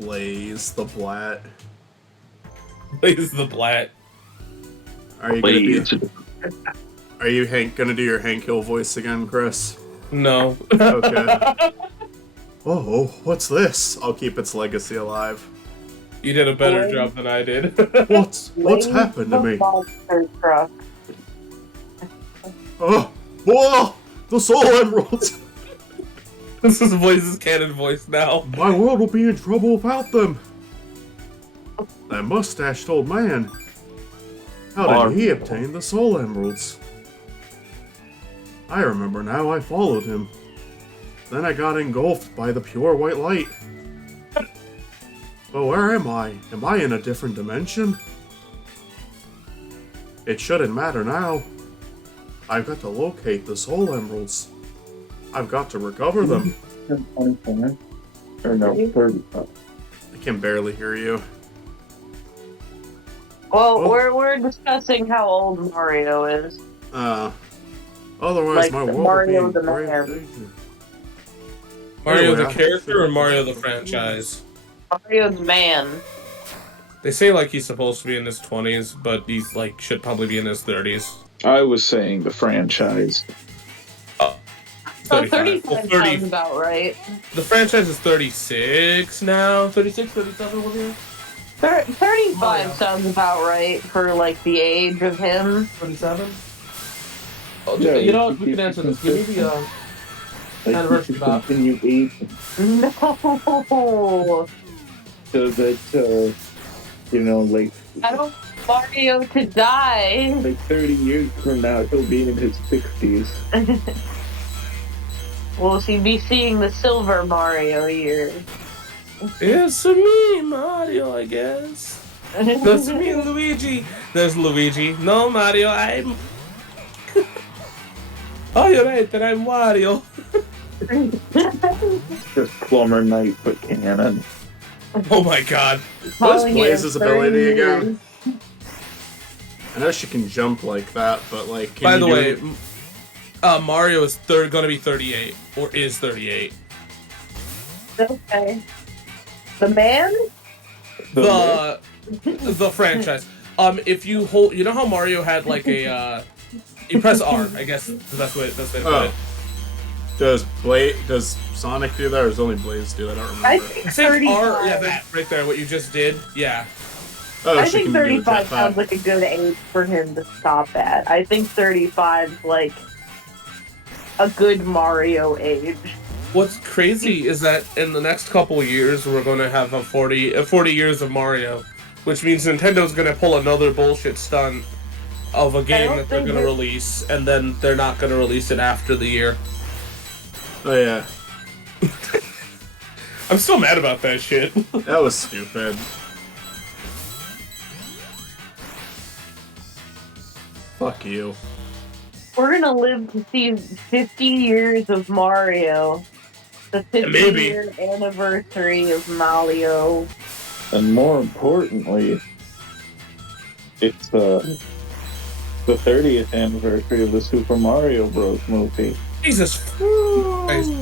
Blaze the Blat. Blaze the Blat. Are you gonna do your Hank Hill voice again, Chris? No. Okay. Oh, what's this? I'll keep its legacy alive. You did a better job than I did. What's happened to me? Monster truck. Oh, whoa! The Soul Emeralds! This is Blaze's canon voice now. My world will be in trouble without them. That mustached old man. How did he obtain the Soul Emeralds? I remember now, I followed him. Then I got engulfed by the pure white light. But where am I? Am I in a different dimension? It shouldn't matter now. I've got to locate the Soul Emeralds. I've got to recover them. 25? Or no, 35. I can barely hear you. Well, we're discussing how old Mario is. Otherwise Like my world Mario would be the in great man. danger. Mario Anyway, the character or Mario the franchise? Mario the man. They say like he's supposed to be in his 20s, but he's like should probably be in his 30s. I was saying the franchise. So 35 sounds about right. The franchise is 36 now. 36, 37, what is it? 35 sounds about right for like the age of him. 27? Oh, Yeah, you know what? We can answer this. Give me the anniversary box. Continue aging No. so that, like I don't want Mario to die. 30 years from now, he'll be in his 60s. We'll be seeing the silver Mario years. It's me, Mario, I guess. That's me and Luigi. There's Luigi. No, Mario, I'm... Oh, you're right, then I'm Wario. Just Plumber Knight with cannon. Oh my god. What is Blaze's ability years. again? I know she can jump like that, but like, can By you the do way, it? Mario is gonna be 38, or is 38. Okay. The man? The franchise. If you hold, you know how Mario had like a, you press R, I guess is the best way to put it. Does Sonic do that, or does only Blaze do that? I don't remember. I think I think 35. R, yeah, that right there, what you just did, yeah. Oh, I she think can do the 35 jetpack. sounds like a good age for him to stop at. I think 35 is like a good Mario age. What's crazy is that in the next couple of years, we're going to have 40 years of Mario, which means Nintendo's going to pull another bullshit stunt of a game that they're going to release, and then they're not going to release it after the year. Oh yeah, I'm still mad about that shit. that was stupid. Fuck you. We're gonna live to see 50 years of Mario. The 50-year anniversary of Mario. And more importantly, it's the 30th anniversary of the Super Mario Bros. Movie. Jesus Christ.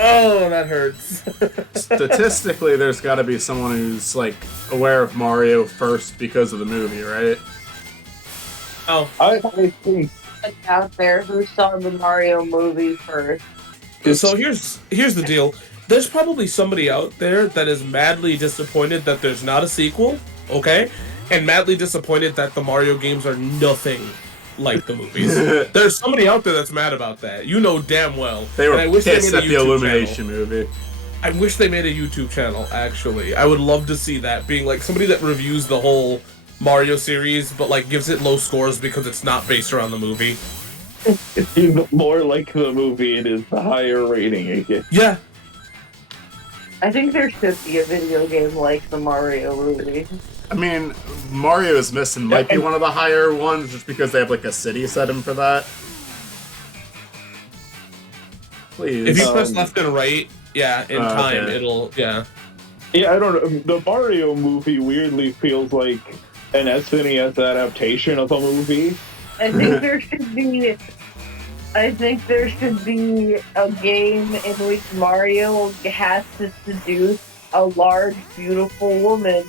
Oh, that hurts. Statistically, there's got to be someone who's like aware of Mario first because of the movie, right? Oh, I think Out there who saw the Mario movie first. so here's the deal. There's probably somebody out there that is madly disappointed that there's not a sequel, okay? And madly disappointed that the Mario games are nothing like the movies. There's somebody out there that's mad about that. You know damn well. They were And I wish pissed they at made the a YouTube Illumination channel. movie. I wish they made a YouTube channel, actually. I would love to see that, being like somebody that reviews the whole Mario series, but like gives it low scores because it's not based around the movie. the more like the movie it is, the higher rating it gets. Yeah. I think there should be a video game like the Mario movie. I mean, Mario is Missing might be one of the higher ones just because they have like a city setting for that. Please. If you press left and right, yeah, in time, okay. it'll, yeah. Yeah, I don't know. The Mario movie weirdly feels like an SNES adaptation of a movie. I think there should be I think there should be a game in which Mario has to seduce a large, beautiful woman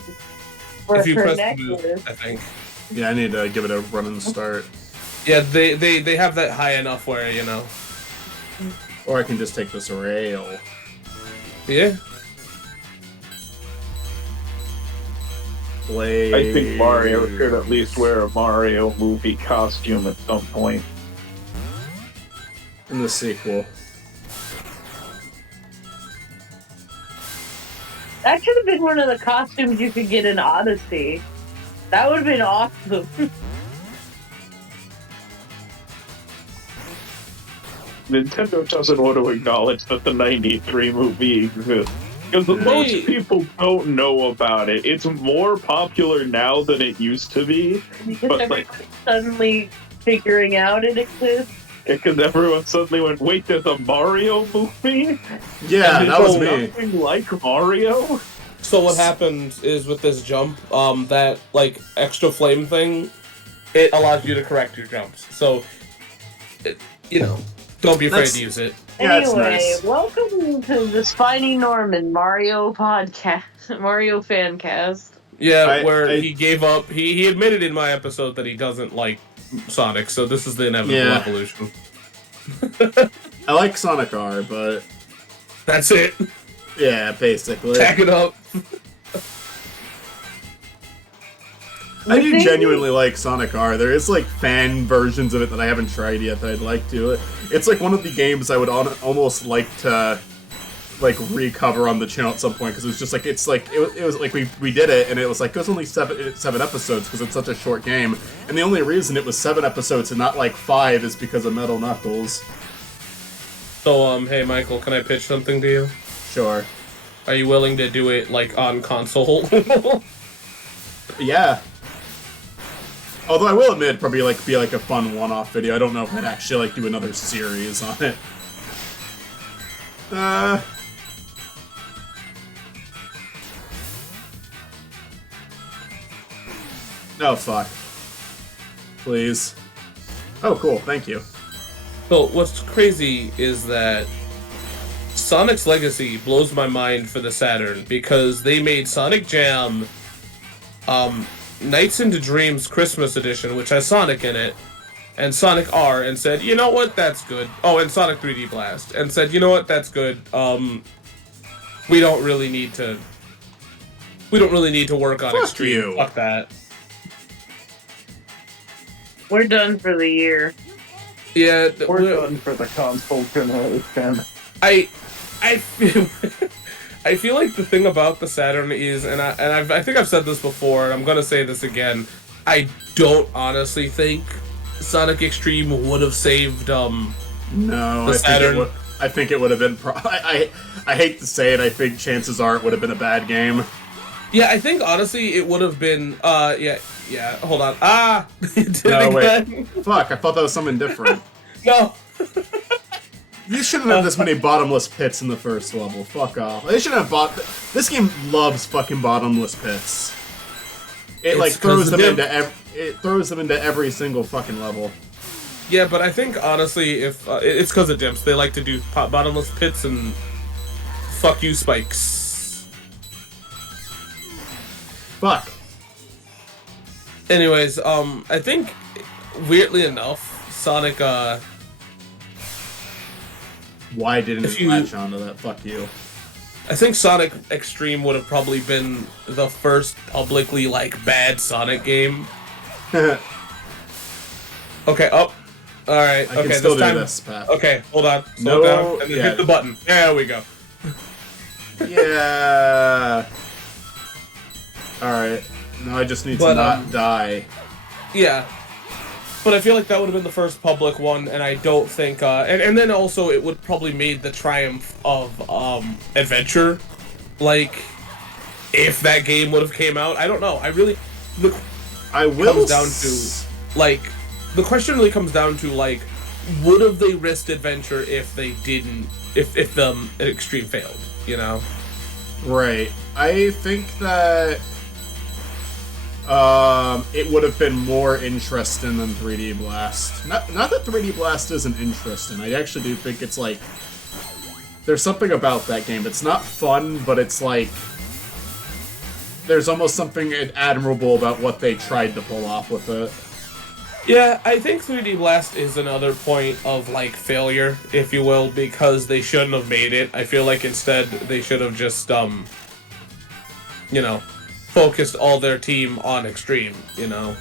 for If you her press necklace. boost, I think. Yeah, I need to give it a running start. Yeah, they have that high enough where, you know. Or I can just take this rail. Yeah. Play. I think Mario should at least wear a Mario movie costume at some point. In the sequel. That should have been one of the costumes you could get in Odyssey. That would have been awesome. Nintendo doesn't want to acknowledge that the 93 movie exists. Because most people don't know about it. It's more popular now than it used to be. Because But, everyone's suddenly figuring out it exists. Because everyone suddenly went, wait, there's a Mario movie? Yeah, And that was there's me. nothing like Mario? So what happens is with this jump, that like extra flame thing, it allows you to correct your jumps. So, you know, don't be afraid to use it. Yeah, it's Anyway, nice. welcome to the Spiny Norman Mario podcast, Mario Fancast. Yeah, where he gave up. He admitted in my episode that he doesn't like Sonic, so this is the inevitable evolution. I like Sonic R, but That's it. yeah, basically. Tack it up. I do genuinely like Sonic R. There is like fan versions of it that I haven't tried yet that I'd like to. It's like one of the games I would almost like to like recover on the channel at some point because it was just like it was like we did it and it was like it was only seven episodes because it's such a short game, and the only reason it was 7 episodes and not like 5 is because of Metal Knuckles. So hey Michael, can I pitch something to you? Sure. Are you willing to do it like on console? Yeah. Although I will admit, it'd probably like be like a fun one-off video. I don't know if I'd actually like do another series on it. Oh fuck. Please. Oh cool, thank you. So what's crazy is that Sonic's Legacy blows my mind for the Saturn because they made Sonic Jam, Nights into Dreams Christmas Edition, which has Sonic in it, and Sonic R, and said, you know what, that's good. Oh, and Sonic 3D Blast, and said, you know what, that's good. We don't really need to work on Fuck Xtreme. you. Fuck that. We're done for the year. Yeah, We're done for the console generation. I feel I feel like the thing about the Saturn is, and I think I've said this before, and I'm gonna say this again. I don't honestly think Sonic Xtreme would have saved No, the Saturn. I think it would have been. I hate to say it. I think chances are it would have been a bad game. Yeah, I think honestly it would have been. Yeah. Hold on. You did No, it wait. again. Fuck! I thought that was something different. No. You shouldn't have this many bottomless pits in the first level. Fuck off. They shouldn't have bought. This game loves fucking bottomless pits. It It's like 'cause throws the them dim- into it throws them into every single fucking level. Yeah, but I think honestly, if it's because of dimps, they like to do bottomless pits and fuck you spikes. Fuck. Anyways, I think weirdly enough, Sonic Why didn't If it you- latch onto that? Fuck you. I think Sonic Xtreme would have probably been the first publicly like bad Sonic game. Okay, up. All right. I Okay, can still this do time. this, Pat. Okay, hold on. Slow No, down, and then yeah. hit the button. There we go. Yeah. Alright. Now I just need to But, not die. Yeah. But I feel like that would have been the first public one, and I don't think, and then also it would probably made the triumph of, Adventure, like, if that game would have came out. I don't know. I really, I will comes down to, like, the question really comes down to, like, would have they risked Adventure if they didn't, if the Xtreme failed, you know? Right. I think that... It would have been more interesting than 3D Blast. Not that 3D Blast isn't interesting. I actually do think it's like... There's something about that game. It's not fun, but it's like... There's almost something admirable about what they tried to pull off with it. Yeah, I think 3D Blast is another point of, like, failure, if you will, because they shouldn't have made it. I feel like instead they should have just, you know, focused all their team on Xtreme, you know?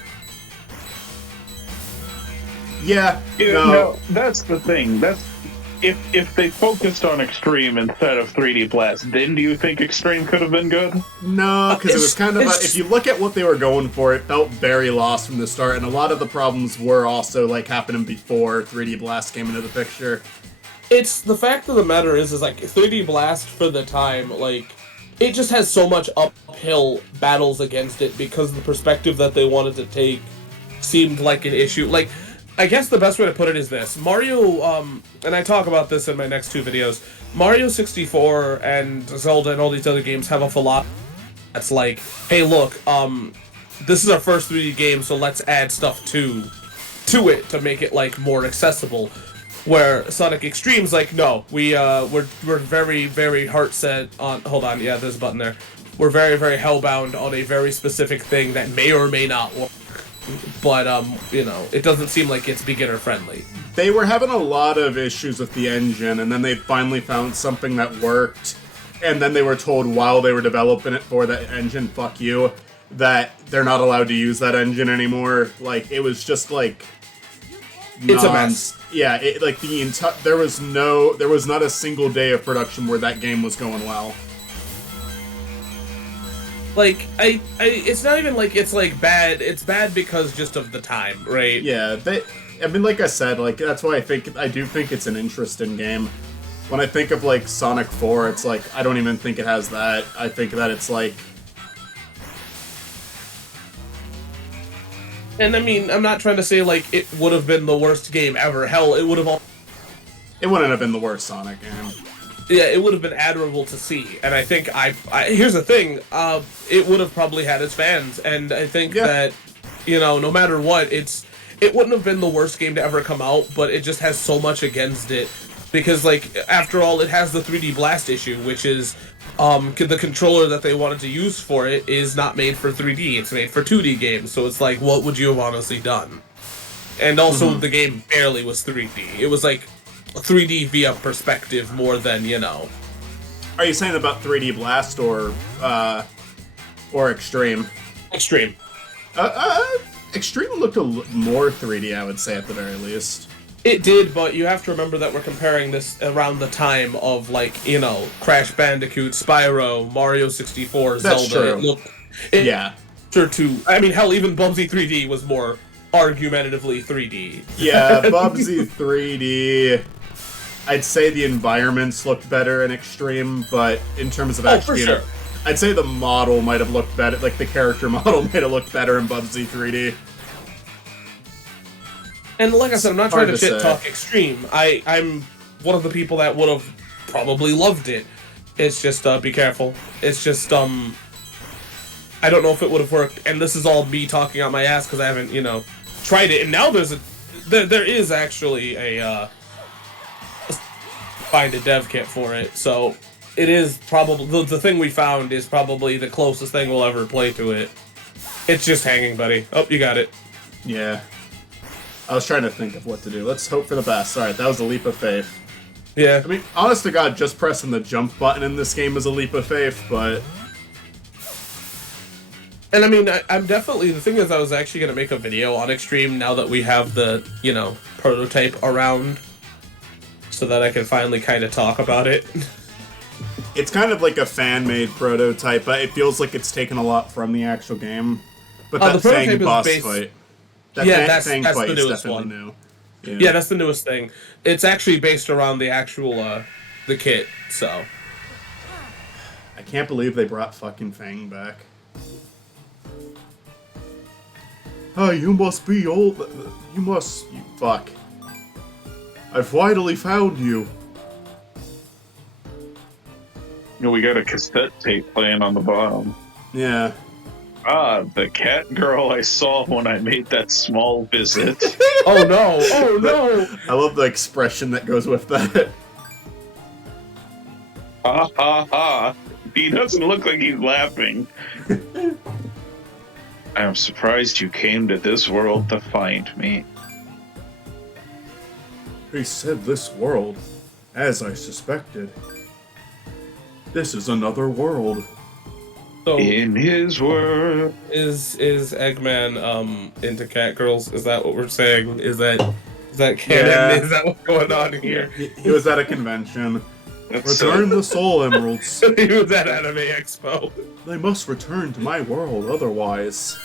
Yeah, no, that's the thing. That's if they focused on Xtreme instead of 3D Blast, then do you think Xtreme could have been good? No, because it was kind of... if you look at what they were going for, it felt very lost from the start, and a lot of the problems were also, like, happening before 3D Blast came into the picture. It's... The fact of the matter is like, 3D Blast for the time, like, it just has so much uphill battles against it because the perspective that they wanted to take seemed like an issue. Like, I guess the best way to put it is this. Mario, and I talk about this in my next two videos, Mario 64 and Zelda and all these other games have a philosophy that's like, hey look, this is our first 3D game, so let's add stuff to it to make it, like, more accessible. Where Sonic Xtreme's like, no, we're very, very heart set on, hold on, yeah, there's a button there. We're very, very hellbound on a very specific thing that may or may not work. But, you know, it doesn't seem like it's beginner-friendly. They were having a lot of issues with the engine, and then they finally found something that worked, and then they were told while they were developing it for that engine, fuck you, that they're not allowed to use that engine anymore. Like, it was just, like... It's a mess. Yeah, like, the entire... There was not a single day of production where that game was going well. Like, it's not even like it's, like, bad. It's bad because just of the time, right? Yeah, I mean, like I said, like, that's why I do think it's an interesting game. When I think of, like, Sonic 4, it's like, I don't even think it has that. I think that it's, like... And, I mean, I'm not trying to say, like, it would have been the worst game ever. Hell, it would have... It wouldn't have been the worst Sonic game. Yeah, it would have been admirable to see, and I think here's the thing, it would have probably had its fans, and I think that, you know, no matter what, it wouldn't have been the worst game to ever come out, but it just has so much against it, because, like, after all, it has the 3D Blast issue, which is, the controller that they wanted to use for it is not made for 3D, it's made for 2D games, so it's like, what would you have honestly done? And also, the game barely was 3D, it was like 3D via perspective more than, you know. Are you saying about 3D Blast or Xtreme? Xtreme. Xtreme looked more 3D, I would say, at the very least. It did, but you have to remember that we're comparing this around the time of, like, you know, Crash Bandicoot, Spyro, Mario 64, That's Zelda. true. Yeah. Sure, too. I mean, hell, even Bubsy 3D was more argumentatively 3D. Yeah, Bubsy 3D... I'd say the environments looked better in Xtreme, but in terms of actually, sure. I'd say the model might have looked better, like the character model might have looked better in Bubsy 3D. And like I said, I'm not trying to Hard to shit talk Xtreme. I'm one of the people that would have probably loved it. It's just, be careful. It's just, I don't know if it would have worked, and this is all me talking out my ass because I haven't, you know, tried it. And now there is actually a, find a dev kit for it, so it is probably the thing we found is probably the closest thing we'll ever play to it. It's just hanging, buddy. Oh, you got it. Yeah. I was trying to think of what to do. Let's hope for the best. Alright, that was a leap of faith. Yeah. I mean, honest to God, just pressing the jump button in this game is a leap of faith, but... And I mean, I'm definitely... The thing is, I was actually going to make a video on Xtreme now that we have the, you know, prototype around, so that I can finally kind of talk about it. It's kind of like a fan-made prototype, but it feels like it's taken a lot from the actual game. But that Fang boss fight... That's Fang the fight is newest definitely one. new. Yeah, that's the newest thing. It's actually based around the actual, the kit, so... I can't believe they brought fucking Fang back. Oh, you must be old. You fuck. I've finally found you. You know, we got a cassette tape playing on the bottom. Yeah. Ah, the cat girl I saw when I made that small visit. Oh no! Oh no! I love the expression that goes with that. Ha ha ha. He doesn't look like he's laughing. I am surprised you came to this world to find me. He said this world, as I suspected. This is another world. So In his world. is Eggman into cat girls? Is that what we're saying? Is that canon? Yeah. Is that what's going on here? He was at a convention. That's Return the soul emeralds. He was at Anime Expo. They must return to my world, otherwise.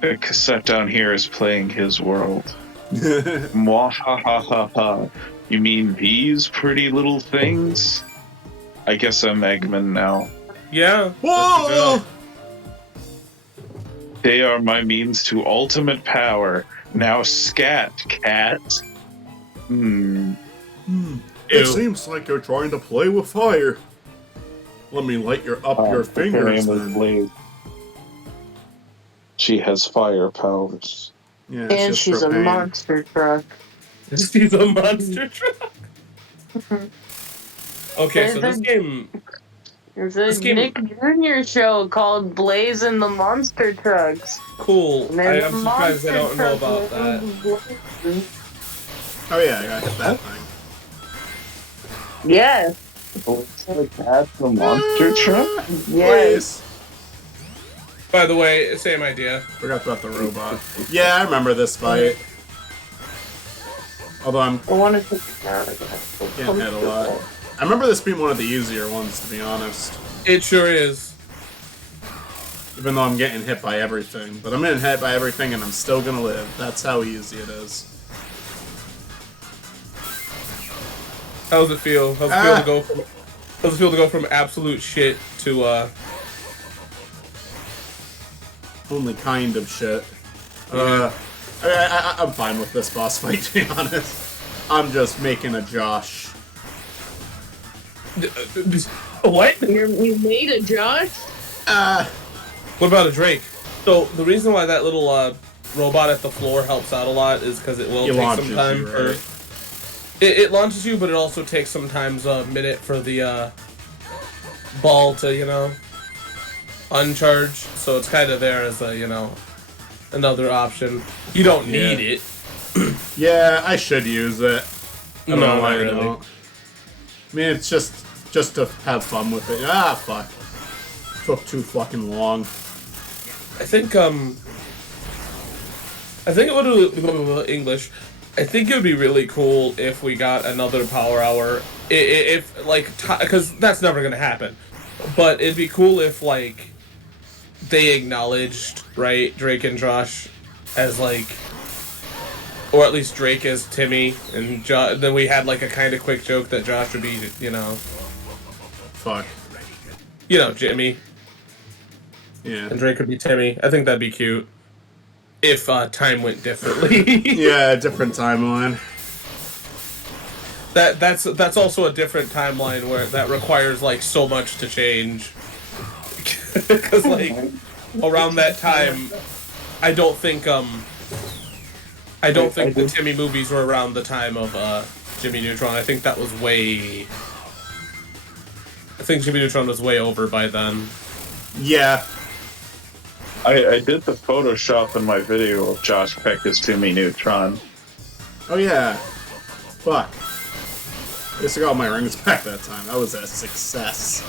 The cassette down here is playing his world. Mwahahaha. You mean these pretty little things? I guess I'm Eggman now. Yeah. Whoa! They are my means to ultimate power. Now scat, cat. It Ew. seems like you're trying to play with fire. Let me light your fingers then. She has fire powers. Yeah, And just she's a propane. monster truck. She's a monster truck. Okay, so There's this game. There's This a game- Nick Jr. show called Blaze and the Monster Trucks. Cool. And I then am the surprised I don't monster know truck about that. was- Oh yeah, I gotta hit that thing. Yes. That's the monster truck? Yes. Please. By the way, same idea. Forgot about the robot. Yeah, I remember this fight. Although I'm I wanted to getting hit a lot. I remember this being one of the easier ones, to be honest. It sure is. Even though I'm getting hit by everything. But I'm getting hit by everything and I'm still gonna live. That's how easy it is. How's it feel? How's it feel to go from absolute shit to Only kind of shit. Yeah. I'm fine with this boss fight, to be honest. I'm just making a Josh. what? You made a Josh? What about a Drake? So the reason why that little robot at the floor helps out a lot is because it will It take launches some time you, for. right? It launches you, but it also takes sometimes a minute for the ball to uncharge. So it's kind of there as a another option. You don't need it. Yeah, I should use it. I don't know why I not don't. I mean, it's just to have fun with it. Ah, fuck. Took too fucking long. I think it would English. I think it would be really cool if we got another Power Hour. If because that's never gonna happen. But it'd be cool if they acknowledged Drake and Josh as or at least Drake as Timmy and then we had a kind of quick joke that Josh would be Fuck. Jimmy Yeah. and Drake would be Timmy. I think that'd be cute if time went differently. Yeah, different timeline. That's also a different timeline where that requires so much to change. Because around that time, I don't think the Timmy movies were around the time of Jimmy Neutron. I think that was I think Jimmy Neutron was way over by then. Yeah. I did the Photoshop in my video of Josh Peck as Timmy Neutron. Oh yeah. Fuck. I guess I got all my rings back that time. That was a success.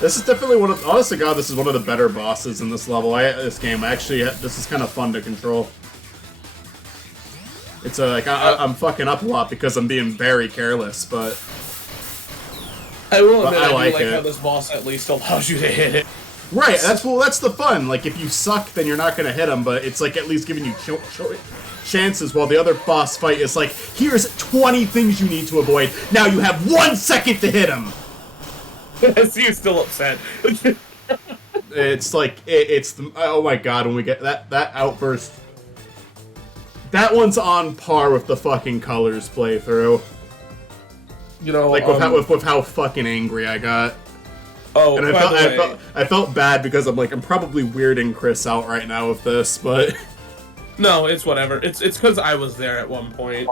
This is definitely honest to God, this is one of the better bosses in this level. This game, actually, this is kind of fun to control. It's I'm fucking up a lot because I'm being very careless, but I will admit, I I do like like it. how this boss at least allows you to hit it. right. That's the fun. If you suck, then you're not gonna hit them, but it's at least giving you chances. While the other boss fight is here's 20 things you need to avoid. Now you have 1 second to hit them. So you're still upset. It's oh my god, when we get that outburst. That one's on par with the fucking Colors playthrough. With how fucking angry I got. Oh, And by the way, I felt bad because I'm probably weirding Chris out right now with this, but no, it's whatever. It's because I was there at one point.